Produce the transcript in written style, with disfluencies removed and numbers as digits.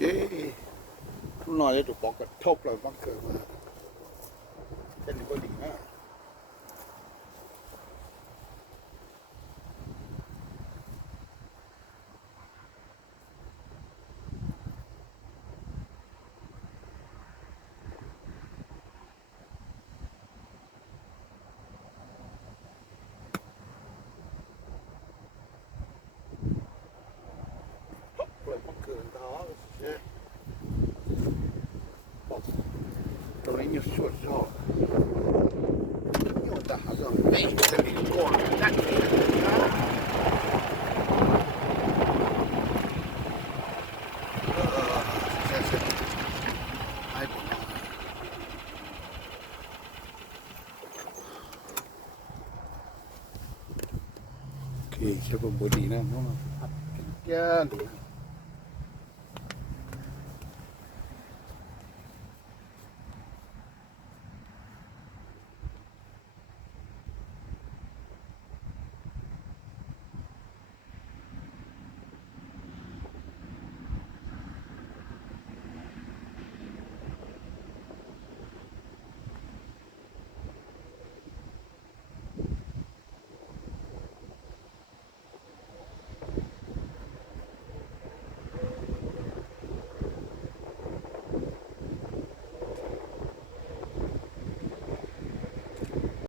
ทุกหน่อยเลยถูกปอกกระทบเลยบังเกิดมาเป็นบดีนะเลยบังเกิดท้อตรงนี้有说说有的好像没这里过那里这是还不能โอเคจะเป็นบดีนะน้องๆครับแก่ดี